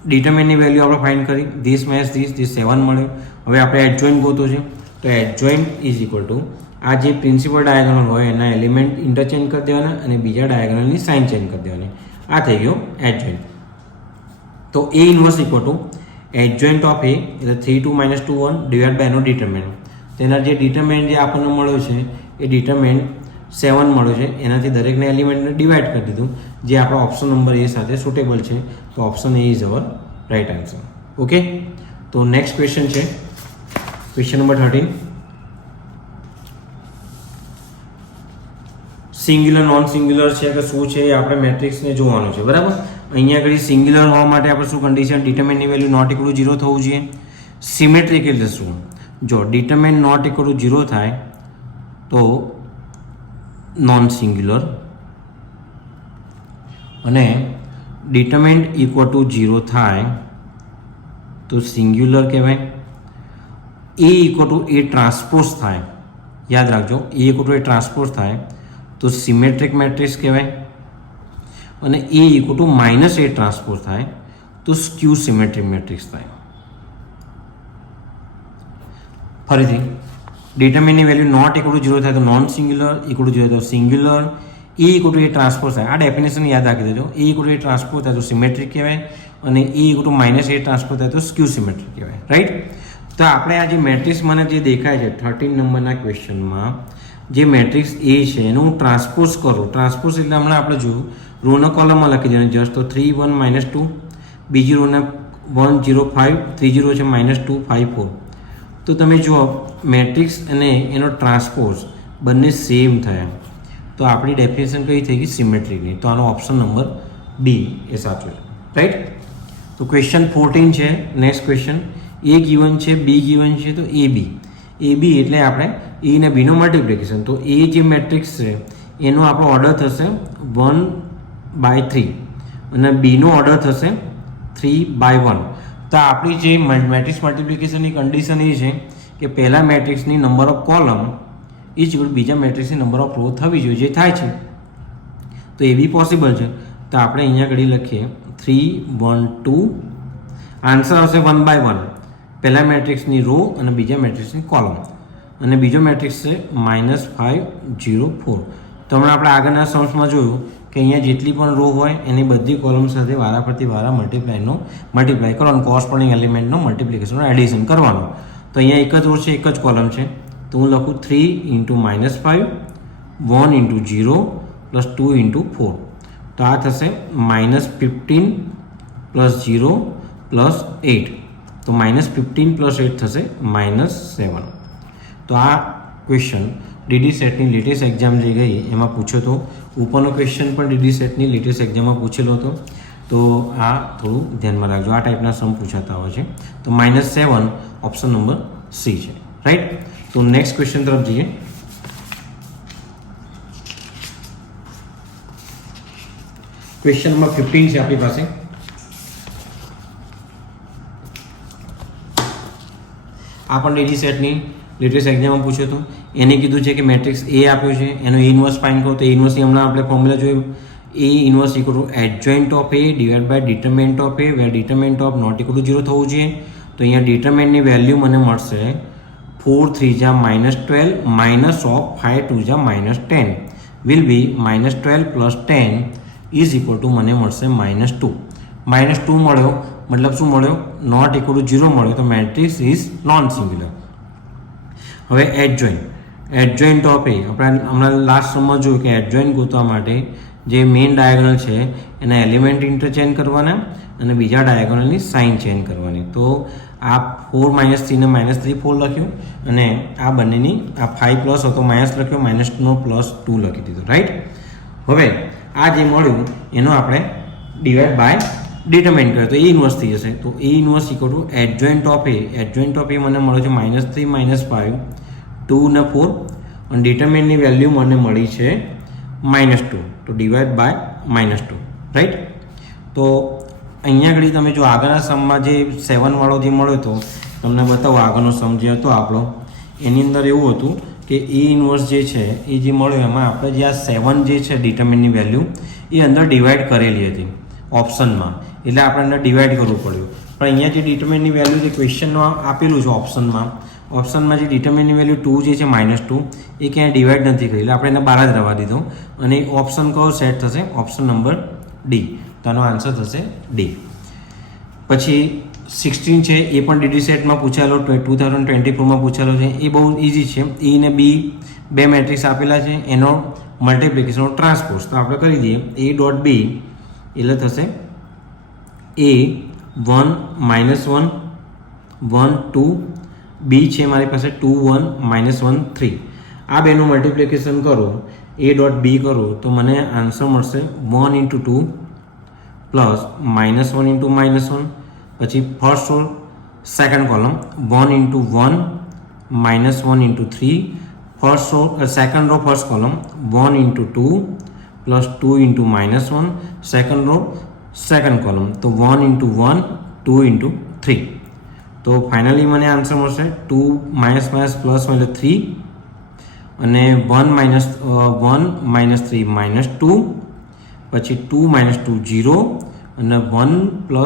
ડિટરમિનન્ટની વેલ્યુ આપણે ફાઇન્ડ કરી, ધીસ મેચ ધીસ 7 મળે. હવે આપણે એડજોઇન્ટ ગોતો છે, તો એડજોઇન્ટ ઇઝ ઇક્વલ ટુ આ જે પ્રિન્સિપલ ડાયાગોનલ હોય એના એલિમેન્ટ ઇન્ટરચેન્જ કરી દેવાના અને બીજા ડાયાગોનલની સાઇન ચેન્જ કરી દેવાની. આ થઈ ગયો એડજોઇન્ટ. તો A inverse equal to adjoint of A એટલે 3 2 -2 1 ડિવાઇડ બાય એનો ડિટરમિનન્ટ. તેના જે ડિટરમિનન્ટ જે આપણને મળ્યો છે એ ડિટરમિનન્ટ 7 મળ્યો છે, એનાથી દરેકને એલિમેન્ટને ડિવાઈડ કરી દીધું, જે આપણા ઓપ્શન નંબર A સાથે સુટેબલ છે. તો option A is our right answer. Okay, તો નેક્સ્ટ ક્વેશ્ચન છે question number 13. Singular non singular છે કે શું છે એ આપણે મેટ્રિક્સને જોવાનું છે, બરાબર. અહીંયા આગળ સિંગ્યુલર હોવા માટે આપણે શું કન્ડિશન? ડિટરમિનન્ટની વેલ્યુ નોટ ઇક્વલ ટુ 0 થવું જોઈએ. સિમેટ્રિક એટલે શું? જો ડિટરમિનન્ટ નોટ ઇક્વલ ટુ 0 થાય તો નોન સિંગ્યુલર, અને ડિટરમિનન્ટ ઇક્વલ ટુ 0 થાય તો સિંગ્યુલર કહેવાય. A equal two A transpose થાય, યાદ રાખજો, A equal two A transpose થાય તો સિમેટ્રિક મેટ્રિક્સ કહેવાય. અને A equal two minus A transpose થાય તો સ્ક્યુ સિમેટ્રિક મેટ્રિક્સ થાય. ફરીથી, ડિટરમિનન્ટની વેલ્યુ નોટ ઇક્વલ ટુ 0 થાય તો નોન સિંગ્યુલર, ઇક્વલ ટુ 0 થાય તો singular, A equal two A transpose થાય, આ ડેફિનેશન યાદ રાખી દેજો. A equal two A transpose થાય તો સિમેટ્રિક કહેવાય, અને A equal two minus A transpose થાય તો સ્ક્યુ સિમેટ્રિક કહેવાય, રાઈટ. તો આપણે આ જે મેટ્રિક્સ મને જે દેખાય છે 13 નંબરના ક્વેશ્ચનમાં, જે મેટ્રિક્સ A છે એનું હું ટ્રાન્સપોઝ કરું. ટ્રાન્સપોઝ એટલે હમણાં આપણે જોયું રોના કોલમમાં લખી દેવાનું જસ્ટ. તો 3 1 -2, બીજી રોને 1 0 5, ત્રીજી રો છે -2 5 4. તો તમે જુઓ મેટ્રિક્સ અને એનો ટ્રાન્સપોઝ બંને સેમ થયા, તો આપણી ડેફિનેશન કઈ થઈ ગઈ? સિમેટ્રિકની. તો આનો ઓપ્શન નંબર B એ સાચો છે, રાઈટ. તો ક્વેશ્ચન 14 છે નેક્સ્ટ ક્વેશ્ચન. A ગિવન છે, B ગિવન છે, તો AB એટલે આપણે A ને B નો મલ્ટિપ્લિકેશન. તો A જે મેટ્રિક્સ છે એનો આપણો ઓર્ડર થશે 1/3 અને B નો ઓર્ડર થશે 3/1. તો આપણી જે મેટ્રિક્સ મલ્ટિપ્લિકેશનની કન્ડિશન એ છે કે પહેલા મેટ્રિક્સની number of column is equal બીજા મેટ્રિક્સની નંબર ઓફ રો થવી જોઈએ, જે થાય છે. તો એ બી પોસિબલ છે. તો આપણે અહીંયા ઘડી લખીએ 3 1 2, આન્સર આવશે 1/1, પહેલા મેટ્રિક્સની રો અને બીજા મેટ્રિક્સની કોલમ, અને બીજો મેટ્રિક્સ છે -5 0 4. તો હમણાં આપણે આગળના સમ્સમાં જોયું કે અહીંયા જેટલી પણ રો હોય એની બધી કોલમ સાથે વારાફરતી મલ્ટીપ્લાય કરવાનો, કોરસ્પોન્ડિંગ એલિમેન્ટનો મલ્ટિપ્લિકેશનનો એડિશન કરવાનો. તો અહીંયા એક જ રો છે, એક જ કોલમ છે, તો હું લખું 3 × -5 1 × 0 + 2 × 4. તો આ થશે -15 + 0 + 8. તો -15 + 8 થશે -7. તો આ ક્વેશ્ચન ડીડી સેટની લેટેસ્ટ એક્ઝામ જે ગઈ એમાં પૂછ્યો હતો. ઉપરનો ક્વેશ્ચન પણ ડીડી સેટની લેટેસ્ટ એક્ઝામમાં પૂછેલો હતો. તો આ થોડું ધ્યાનમાં રાખજો, આ ટાઈપના સમ પૂછાતા હોય છે. તો -7 ઓપ્શન નંબર C છે, રાઈટ. તો નેક્સ્ટ ક્વેશ્ચન તરફ જઈએ. ક્વેશ્ચન નંબર 15 છે આપણી પાસે. આ પણ ડીડી સેટની લેટેસ્ટ એક્ઝામમાં પૂછ્યો હતો. એને કીધું છે કે મેટ્રિક્સ A આપ્યો છે, એનો ઇન્વર્સ ફાઇન્ડ કરો. તો ઇન્વર્સની હમણાં આપણે ફોર્મ્યુલા જોયું, A inverse equal to adjoint of A divide by determinant of A, where determinant of not equal to 0 થવું જોઈએ. તો અહીંયા ડિટરમિનન્ટની વેલ્યુ મને મળશે 4 3 જા -12 માઇનસ ઓફ 5 2 જા -10 will be -12 + 10 is equal to મને મળશે -2. -2 મળ્યો મતલબ શું મળ્યો? નોટ ઇક્વલ ટુ 0 મળ્યો. તો મેટ્રિક્સ ઇઝ નોન સિંગ્યુલર. હવે એડજોઇન્ટ ઓફ A આપણે હમણાં લાસ્ટ સમમાં જોયું કે એડજોઇન્ટ ગોતવા માટે જે મેઇન ડાયાગોનલ છે એના એલિમેન્ટ ઇન્ટરચેન્જ કરવાના અને બીજા ડાયાગોનલની સાઇન ચેન્જ કરવાની. તો આ 4 - 3 ને -3 4 લખ્યું, અને આ બંનેની આ 5 પ્લસ હતો માઇનસ લખ્યો, -નો +2 લખી દીધો, રાઈટ. હવે આ જે મળ્યું એનો આપણે ડિવાઈડ બાય ડિટરમાઇન કરે તો A ઇન્વર્સ થઈ જશે. તો A inverse equal to adjoint of A. Adjoint of A મને મળે છે -3 -5 2 ને 4, અને ડિટરમિનન્ટની વેલ્યુ મને મળી છે -2. તો ડિવાઈડ બાય -2, રાઈટ. તો અહીંયા આગળ તમે જો આગળના સમમાં જે 7 વાળો જે મળ્યો હતો તમને બતાવો. આગળનો સમ જે હતો આપણો એની અંદર એવું હતું કે એ ઇન્વર્સ જે છે એ જે મળ્યું એમાં આપણે જે આ 7 જે છે ડિટરમિનની વેલ્યુ એ અંદર ડિવાઈડ કરેલી હતી ઓપ્શનમાં, એટલે આપણે અંદર ડિવાઈડ કરવું પડ્યું. પણ અહીંયા જે ડિટરમિનની વેલ્યુ જે ક્વેશ્ચનમાં આપેલું છે ઓપ્શનમાં જે ડિટરમિનની વેલ્યુ 2 જે છે -2 એ ક્યાંય ડિવાઈડ નથી કરી, એટલે આપણે એને બહાર જ રહેવા દીધો. અને ઓપ્શન કયો સેટ થશે? Option number D. તો આનો આન્સર થશે ડી. પછી 16 છે એ પણ ડીડી સેટમાં પૂછાયેલો, 2024માં પૂછાયેલો છે. એ બહુ ઇઝી છે. એ ને બી બે મેટ્રિક્સ આપેલા છે, એનો મલ્ટિપ્લિકેશનનો ટ્રાન્સપોઝ તો આપણે કરી દઈએ. a ડોટ બી એટલે થશે a 1 -1 1 2, બી છે મારી પાસે 2 1 -1 3. આ બેનું મલ્ટિપ્લિકેશન કરો, a ડોટ બી કરો તો મને આન્સર મળશે 1 × 2 પ્લસ -1 × -1. પછી first row second column 1 × 1 -1 × 3. First row second row first column 1 × 2 plus 2 × -1. Second row second column તો 1 × 1 2 × 3. તો ફાઇનલી મને આન્સર મળશે 2 પ્લસ એટલે 3 અને 1 -3 -2, પછી 2 -2 0 અને 1 +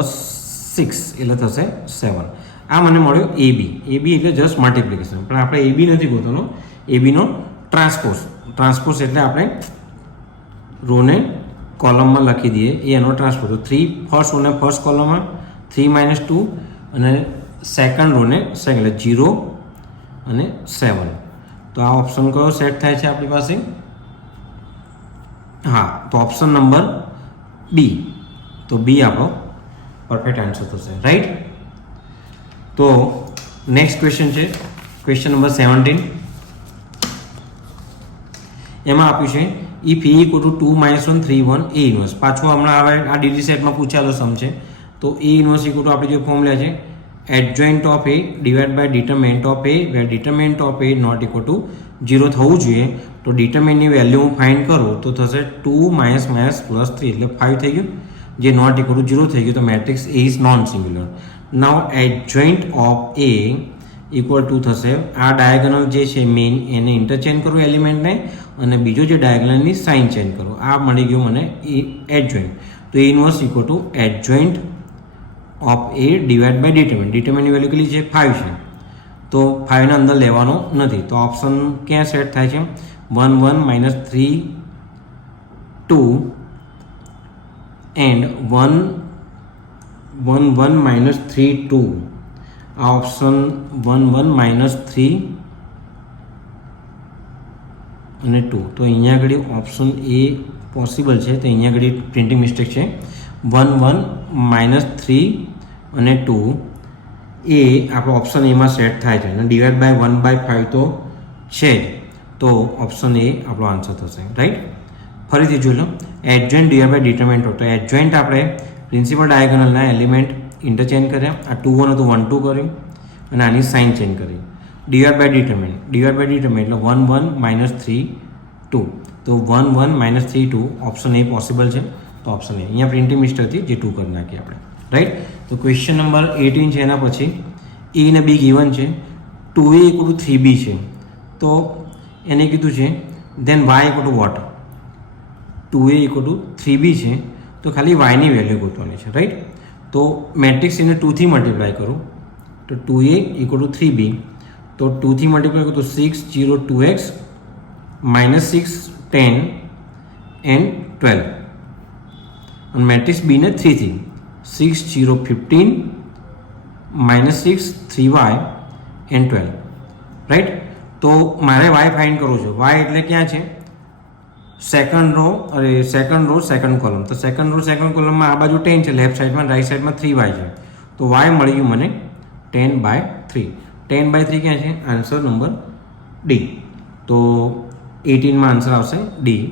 6 એટલે થશે 7. આ મને મળ્યો એ બી એટલે જસ્ટ મલ્ટિપ્લિકેશન, પણ આપણે એ બી નથી ગોતવાનો, એ બીનો ટ્રાન્સપોઝ એટલે આપણે રોને કોલમમાં લખી દઈએ, એ એનો ટ્રાન્સપોઝ. 3 ફર્સ્ટ રોને ફર્સ્ટ કોલમમાં 3 - 2 અને સેકન્ડ રોને સેકન્ડ એટલે 0 અને 7. તો આ ઓપ્શન કયો સેટ થાય છે આપણી પાસે? હા, તો ઓપ્શન નંબર બી. તો બી આપણો પરફેક્ટ આન્સર થશે, રાઈટ. તો નેક્સ્ટ ક્વેશ્ચન છે ક્વેશ્ચન નંબર 17. એમાં આપ્યું છે ઇફ એ = 2 - 1 3 1 a ઇન્વર્સ. પાછું હમણાં આવે આ ડીડી સેટમાં પૂછાયેલો સમ છે. તો a ઇન્વર્સ = આપણે જે ફોર્મ્યુલા છે adjoint of a divided by determinant of a, where determinant of a not equal to 0 થવું જોઈએ. તો ડિટરમિનની વેલ્યુ હું ફાઇન્ડ કરું તો થશે 2 - +3 એટલે 5 થઈ ગયું, જે નોટ ઇક્વલ ટુ 0 થઈ ગયું. તો matrix A is known singular. Now adjoint of A equal to થશે આ ડાયાગોનલ જે છે મેઇન એને ઇન્ટરચેન્જ કરું એલિમેન્ટને, અને બીજો જે ડાયાગોનલની સાઇન ચેન્જ કરું. આ મળી ગયું મને adjoint. તો A inverse equal to adjoint of A divide by determinant. ડિટરમિનન્ટની વેલ્યુ કેટલી છે? 5 છે. તો 5 ને અંદર લેવાનો નથી. તો ઓપ્શન ક્યાં સેટ થાય છે? 1 1 -3 2 એન્ડ 1 1 -3 2. આ ઓપ્શન 1 1 -3 અને 2. તો અહીંયા આગળ ઓપ્શન એ પોસિબલ છે. તો અહીંયા આગળ પ્રિન્ટિંગ મિસ્ટેક છે. 1 1 -3 અને 2 એ આપણો ઓપ્શન એમાં સેટ થાય છે, અને ડિવાઈડ બાય 1/5 તો છે જ. તો ઓપ્શન એ આપણો આન્સર થશે, રાઈટ. ફરીથી જોઈ લો, એડજોઇન્ટ ડિવાઈડ બાય ડિટરમિનન્ટ. તો એડજોઇન્ટ આપણે પ્રિન્સિપલ ડાયાગોનલના એલિમેન્ટ ઇન્ટરચેન્જ કર્યા. આ 2 1 હતું 1 2 કર્યું અને આની સાઇન ચેન્જ કરી. ડિવાઈડ બાય ડિટરમિનન્ટ એટલે 1 1 -3 2. તો 1 1 -3 2 ઓપ્શન એ પોસિબલ છે. તો ઓપ્શન એ. અહીંયા પ્રિન્ટિંગ મિસ્ટેક હતી જે 2 કરી નાખી આપણે, રાઈટ. તો ક્વેશ્ચન નંબર 18 છે. એના પછી એ ને બી ગિવન છે, 2a = 3b છે. તો એને કીધું છે than y = vote? 2a = 3b છે. તો ખાલી yની વેલ્યુ ગોતવાની છે, રાઈટ. તો મેટ્રિક્સ એને 2 થી મલ્ટીપ્લાય કરું તો 2a = 3b. તો 2 થી મલ્ટીપ્લાય કરું તો 6 0 2x -6 10 and 12. અને મેટ્રિક્સ બી ને 3 થી 6 0 15 -6 3y and 12, રાઈટ. તો મારે y ફાઇન્ડ કરવું છે. y એટલે ક્યાં છે? Second row second column. તો સેકન્ડ રો સેકન્ડ કોલમમાં આ બાજુ 10 છે લેફ્ટ સાઈડમાં, રાઈટ સાઈડમાં 3y છે. તો y મળી ગયું મને 10/3. 10/3 ક્યાં છે? Answer number D. તો 18માં આન્સર આવશે ડી.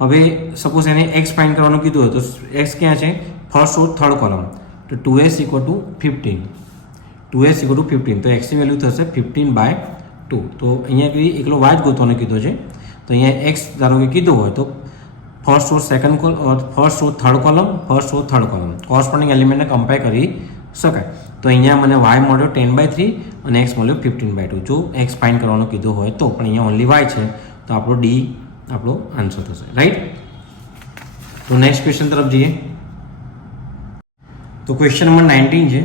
હવે સપોઝ એને x ફાઇન્ડ કરવાનું કીધું હોય તો x ક્યાં છે? First row third column. તો 2s = 15. 2s = 15. તો x ની વેલ્યુ થશે 15/2. તો અહીંયા એકલો y જ ગોતવાનો કીધો છે. તો અહીંયા x ધારો કે કીધું હોય તો first row second column, first row third column, first row third column, corresponding એલિમેન્ટને કમ્પેર કરી શકાય. તો અહીંયા મને વાય મળ્યો 10/3 અને એક્સ મળ્યો 15/2. જો એક્સ ફાઇન્ડ કરવાનો કીધો હોય તો, પણ અહીંયા ઓનલી વાય છે તો આપણો ડી આપણો આન્સર થશે. રાઈટ. તો નેક્સ્ટ ક્વેશ્ચન તરફ જઈએ. તો ક્વેશ્ચન નંબર 19 છે,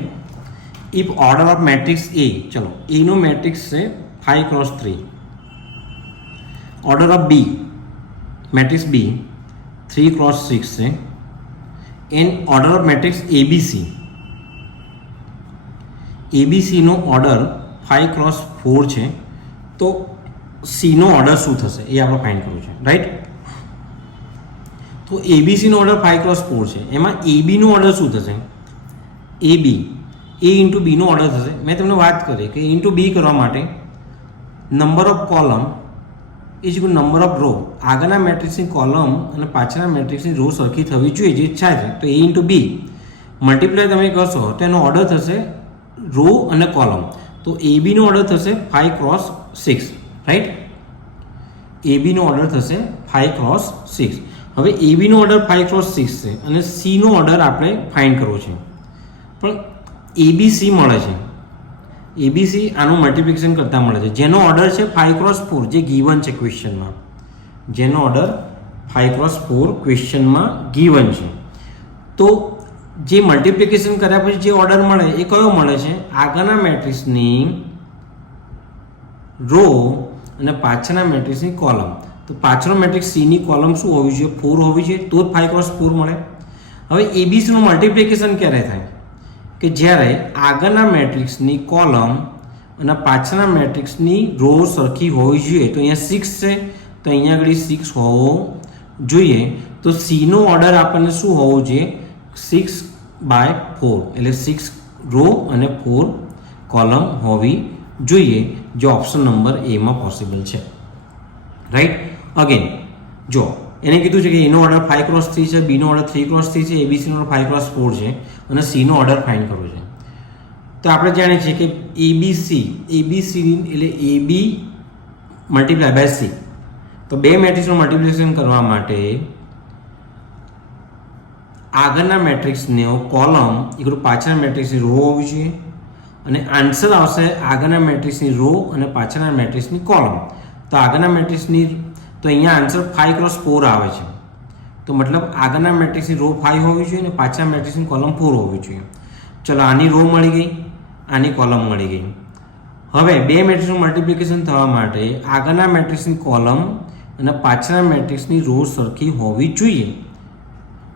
if order of matrix A, ચલો એનો મેટ્રિક્સ છે 5x3, order of B matrix B 3x6 છે, and order of matrix ABC, એબીસીનો ઓર્ડર 5x4 છે, તો સીનો ઓર્ડર શું થશે એ આપણે ફાઇન્ડ કરવું છે. રાઈટ. તો એબીસીનો ઓર્ડર 5x4 છે, એમાં એબીનો ઓર્ડર શું થશે? એબી એ ઇન્ટુ બીનો ઓર્ડર થશે. મેં તમને વાત કરી કે ઇન્ટુ બી કરવા માટે number of column is equal number of row, આગળના મેટ્રિક્સની કોલમ અને પાછળના મેટ્રિક્સની રો સરખી થવી જોઈએ, જે ઈચ્છા છે. તો એ ઇન્ટુ બી મલ્ટીપ્લાય તમે કરશો તો એનો ઓર્ડર થશે રો અને કોલમ. તો એબીનો ઓર્ડર થશે 5x6. રાઈટ. એબીનો ઓર્ડર થશે 5x6. હવે એબીનો ઓર્ડર 5x6 છે અને સીનો ઓર્ડર આપણે ફાઇન્ડ કરવો છે, પણ એબીસી મળે છે. એબીસી આનું મલ્ટિપ્લિકેશન કરતાં મળે છે, જેનો ઓર્ડર છે 5x4, જે ગીવન છે ક્વેશ્ચનમાં, જેનો ઓર્ડર 5x4 ક્વેશ્ચનમાં ગીવન છે. તો જે મલ્ટિપ્લિકેશન કર્યા પછી જે ઓર્ડર મળે એ કયો મળે છે? આગળના મેટ્રિક્સની રો અને પાછળના મેટ્રિક્સની કોલમ. તો પાછળનો મેટ્રિક્સ સીની કોલમ શું હોવી જોઈએ? 4 હોવી જોઈએ, તો જ 5x4 મળે. હવે એબીસીનું મલ્ટિપ્લિકેશન ક્યારે થાય? કે જ્યારે આગળના મેટ્રિક્સની કોલમ અને પાછળના મેટ્રિક્સની રો સરખી હોવી જોઈએ. તો અહીંયા 6 છે, તો અહીંયા આગળ 6 હોવો જોઈએ. તો સીનો ઓર્ડર આપણને શું હોવો જોઈએ? 6/4, એટલે 6 રો અને 4 કોલમ હોવી જોઈએ, જે ઓપ્શન નંબર એમાં પોસિબલ છે. રાઈટ. અગેન જો એને કીધું છે કે એનો ઓર્ડર 5x3 છે, બીનો ઓર્ડર 3x3 છે, એબીસીનો ઓર્ડર 5x4 છે અને સીનો ઓર્ડર ફાઇન્ડ કરવો છે. તો આપણે જાણીએ છીએ કે એબીસી એટલે એબી મલ્ટીપ્લાય બાય સી. તો બે મેટ્રિક્સનું મલ્ટિપ્લિકેશન કરવા માટે આગળના મેટ્રિક્સનો કોલમ ઇક્વલ પાછળના મેટ્રિક્સની રો હોવી જોઈએ, અને આન્સર આવશે આગળના મેટ્રિક્સની રો અને પાછળના મેટ્રિક્સની કોલમ. તો આગળના મેટ્રિક્સની, તો અહીંયા આન્સર 5x4 આવે છે. તો મતલબ આગળના મેટ્રિક્સની રો 5 હોવી જોઈએ અને પાછળના મેટ્રિક્સની કોલમ 4 હોવી જોઈએ. ચલો આની રો મળી ગઈ, આની કોલમ મળી ગઈ. હવે બે મેટ્રિક્સનું મલ્ટિપ્લિકેશન થવા માટે આગળના મેટ્રિક્સની કોલમ અને પાછળના મેટ્રિક્સની રો સરખી હોવી જોઈએ.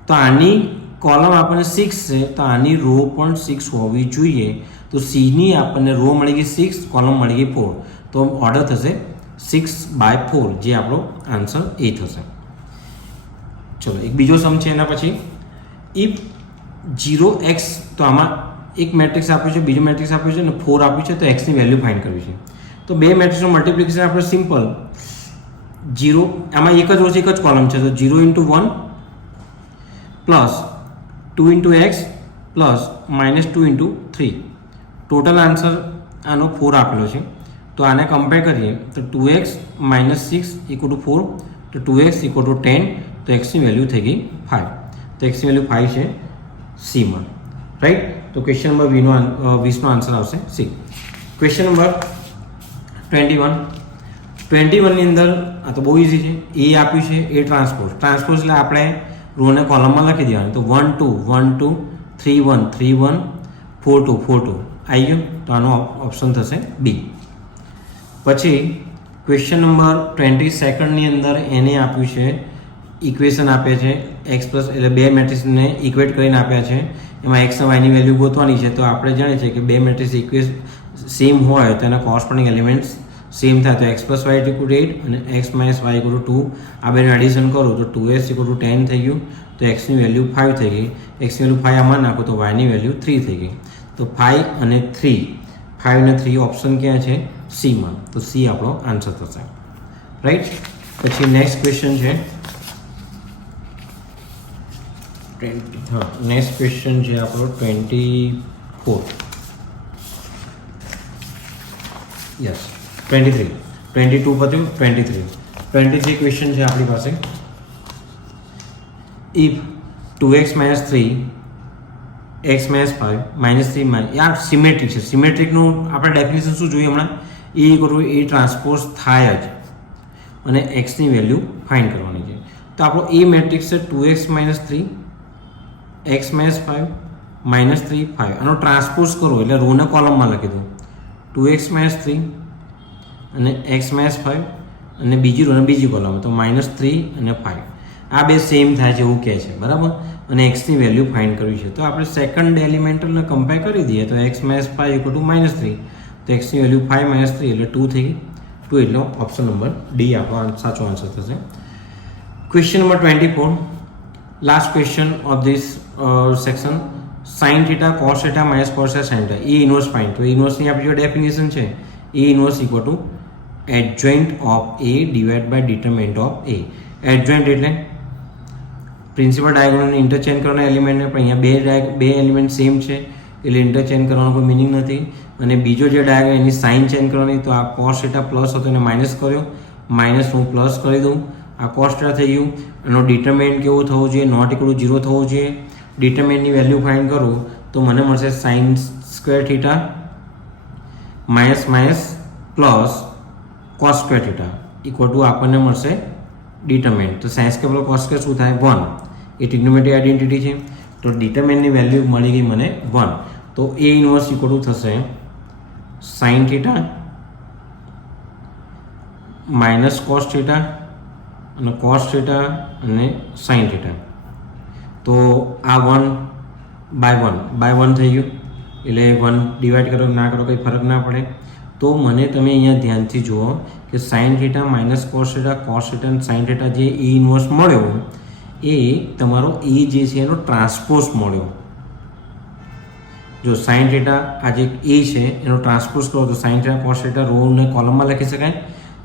તો આની કોલમ આપણને 6 છે, તો આની રો પણ 6 હોવી જોઈએ. તો સીની આપણને રો મળી ગઈ 6, કોલમ મળી ગઈ 4, તો ઓર્ડર થશે 6/4, જે આપણો આન્સર એ થશે. ચલો એક બીજો સમ છે એના પછી, ઇફ 0x, તો આમાં એક મેટ્રિક્સ આપ્યું છે, બીજું મેટ્રિક્સ આપ્યું છે અને 4 આપ્યું છે, તો એક્સની વેલ્યુ ફાઇન્ડ કરવી છે. તો બે મેટ્રિક્સનું મલ્ટિપ્લિકેશન આપણે સિમ્પલ 0, આમાં એક જ રો છે, એક જ કોલમ છે, તો 0 × 1 plus 2 × x plus -2 × 3. Total answer આનો 4 આપેલો છે. તો આને કમ્પેર કરીએ તો 2x - 6 = 4, તો 2x = 10, તો એક્સની વેલ્યુ થઈ ગઈ 5. તો એક્સની વેલ્યુ 5 છે સીમાં. રાઈટ. તો ક્વેશ્ચન નંબર 20નો આન્સર આવશે સી. ક્વેશ્ચન નંબર 21ની અંદર આ તો બહુ ઇઝી છે. એ આપ્યું છે એ ટ્રાન્સપોઝ એટલે આપણે રોને કોલમમાં લખી દેવાનું. તો 1 2 1 2 3 1 3 1 4 2 4 2 આવી ગયું. તો આનો ઓપ્શન થશે બી. પછી ક્વેશ્ચન નંબર 22ની અંદર એને આપ્યું છે ઇક્વેશન આપ્યા છે એક્સ પ્લસ, એટલે બે મેટ્રિક્સને ઇક્વેટ કરીને આપ્યા છે. એમાં એક્સ અને વાયની વેલ્યુ ગોતવાની છે. તો આપણે જાણીએ છીએ કે બે મેટ્રિક્સ સેમ હોય તો એના કોરસ્પોન્ડિંગ એલિમેન્ટ્સ સેમ થાય. તો x + y = 8 અને x - y = 2. આ બેને એડિશન કરું તો 2x = 10 થઈ ગયું. તો એક્સની વેલ્યુ 5 થઈ ગઈ. એક્સની વેલ્યુ 5 આમાં નાખો તો વાયની વેલ્યુ 3 થઈ ગઈ. તો 5 અને 3 ઓપ્શન ક્યાં છે? સીમાં. તો સી આપણો આન્સર થશે. રાઈટ. પછી નેક્સ્ટ ક્વેશ્ચન છે, નેક્સ્ટ ક્વેશ્ચન છે આપણો 24. યસ 23. 22 પત્યું, 23 ક્વેશ્ચન છે આપણી પાસે. If 2x - 3 x minus 5 minus 3 આ સિમેટ્રિક છે. સિમેટ્રિકનું આપણે ડેફિનેશન શું જોઈએ હમણાં? એ ઇક્વલ ટુ એ ટ્રાન્સપોઝ થાય જ અને એક્સની વેલ્યુ ફાઇન્ડ કરવાની છે. તો આપણો એ મેટ્રિક્સ છે 2x minus 3 x minus 5 minus 3 5. આનો ટ્રાન્સપોઝ કરો એટલે રોના કોલમમાં લખી દો 2x માઇનસ 3 અને એક્સ માઇનસ 5 અને બીજી રોને બીજી કોલમ તો માઇનસ 3 અને 5. આ બે સેમ થાય છે એવું કહે છે, બરાબર. અને એક્સની વેલ્યુ ફાઇન્ડ કરવી છે. તો આપણે સેકન્ડ એલિમેન્ટલને કમ્પેર કરી દઈએ તો x minus 5 equal to minus 3. તો એક્સની વેલ્યુ 5 માઇનસ 3 એટલે 2 થઈ ગઈ. 2 એટલે ઓપ્શન નંબર ડી આપણો સાચો આન્સર થશે. Question number 24, last question of this section. Sine theta cos theta minus cos theta sine theta A inverse find. તો ઇન્વર્સની આપણી જો ડેફિનેશન છે A inverse equal to adjoint of A divide by determinant of A. Adjoint એટલે principal ડાયગોનલને interchange કરવાના એલિમેન્ટને, પણ અહીંયા બે એલિમેન્ટ સેમ છે એટલે ઇન્ટરચેન્જ કરવાનો કોઈ મિનિંગ નથી. અને બીજો જે ડાયગોનલ એની સાઇન ચેન્જ કરવાની, તો આ કોસ થીટા પ્લસ હતો એને માઇનસ કર્યો, માઇનસ હું પ્લસ કરી દઉં, આ કોસ થીટા થઈ ગયું. એનો ડિટરમિનન્ટ કેવું થવું જોઈએ? નોટ ઇક્વલ ટુ 0 થવું જોઈએ. ડિટરમિનન્ટની વેલ્યુ ફાઇન્ડ કરું તો મને મળશે sine square theta minus minus plus cos square theta equal to આપણને મળશે ડિટરમિનન્ટ. તો sine square plus cos square શું થાય? 1. એ ટ્રિગ્નોમેટ્રિક આઇડેન્ટિટી છે. તો ડિટરમિનન્ટની વેલ્યુ મળી ગઈ મને 1. તો એ ઇન્વર્સ ઇક્વલ ટુ થશે sine theta minus cos theta અને કોસ થીટા અને સાઇન થીટા. તો આ 1 બાય 1 થઈ ગયું એટલે 1 ડિવાઈડ કરો ના કરો કંઈ ફરક ના પડે. તો મને તમે અહીંયા ધ્યાનથી જુઓ કે sine theta minus cos theta અને સાઇન થીટા જે એ ઇન્વર્સ મળ્યો એ તમારો એ જે છે એનો ટ્રાન્સપોઝ મળ્યો. જો સાઇન થીટા આ જે એ છે એનો ટ્રાન્સપોઝ કરો તો સાઇન થીટા કોસ થીટા રોને કોલમમાં લખી શકાય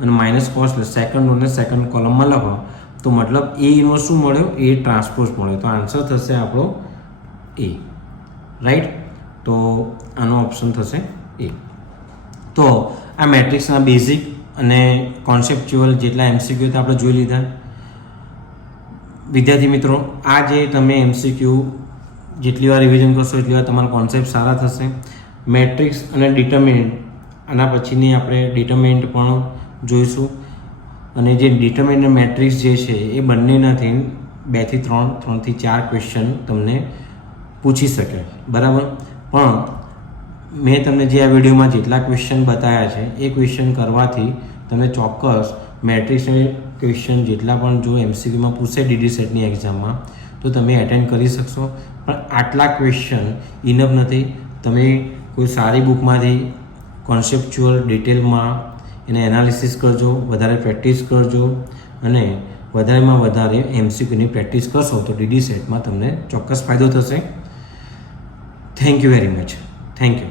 અને માઇનસ કોસ સેકન્ડ રોને સેકન્ડ કોલમમાં લખો તો મતલબ એ ઇન્વર્સ શું મળ્યો? એ ટ્રાન્સપોઝ મળ્યો. તો આન્સર થશે આપણો એ, રાઈટ. તો આનો ઓપ્શન થશે એ. તો આ મેટ્રિક્સના બેઝિક અને કોન્સેપ્ચ્યુઅલ જેટલા એમસીક્યુ આપણે જોઈ લીધા. વિદ્યાર્થી મિત્રો, આ જે તમે એમસીક્યુ જેટલી વાર રિવિઝન કરશો એટલી વાર તમારા કોન્સેપ્ટ સારા થશે. મેટ્રિક્સ અને ડિટરમિનન્ટ આના પછીની આપણે ડિટરમિનન્ટ પણ જોઈશું. અને જે ડિટરમિનન્ટ મેટ્રિક્સ જે છે એ બંનેનાથી 2 થી 3, 3 થી 4 ક્વેશ્ચન તમને પૂછી શકે, બરાબર. પણ મેં તમને જે આ વિડીયોમાં જેટલા ક્વેશ્ચન બતાવ્યા છે એ ક્વેશ્ચન કરવાથી તમે ચોક્કસ મેટ્રિક્સના ક્વેશ્ચન જેટલા પણ જો એમસીક્યુમાં પૂછે ડીડી સેટની એક્ઝામમાં તો તમે એટેન્ડ કરી શકશો. પણ આટલા ક્વેશ્ચન ઇનફ નથી. તમે કોઈ સારી બુકમાંથી કોન્સેપ્ચ્યુઅલ ડિટેલમાં એને એનાલિસિસ કરજો, વધારે પ્રેક્ટિસ કરજો અને વધારેમાં વધારે એમસીક્યુની પ્રેક્ટિસ કરશો તો ડીડી સેટમાં તમને ચોક્કસ ફાયદો થશે. Thank you very much. Thank you.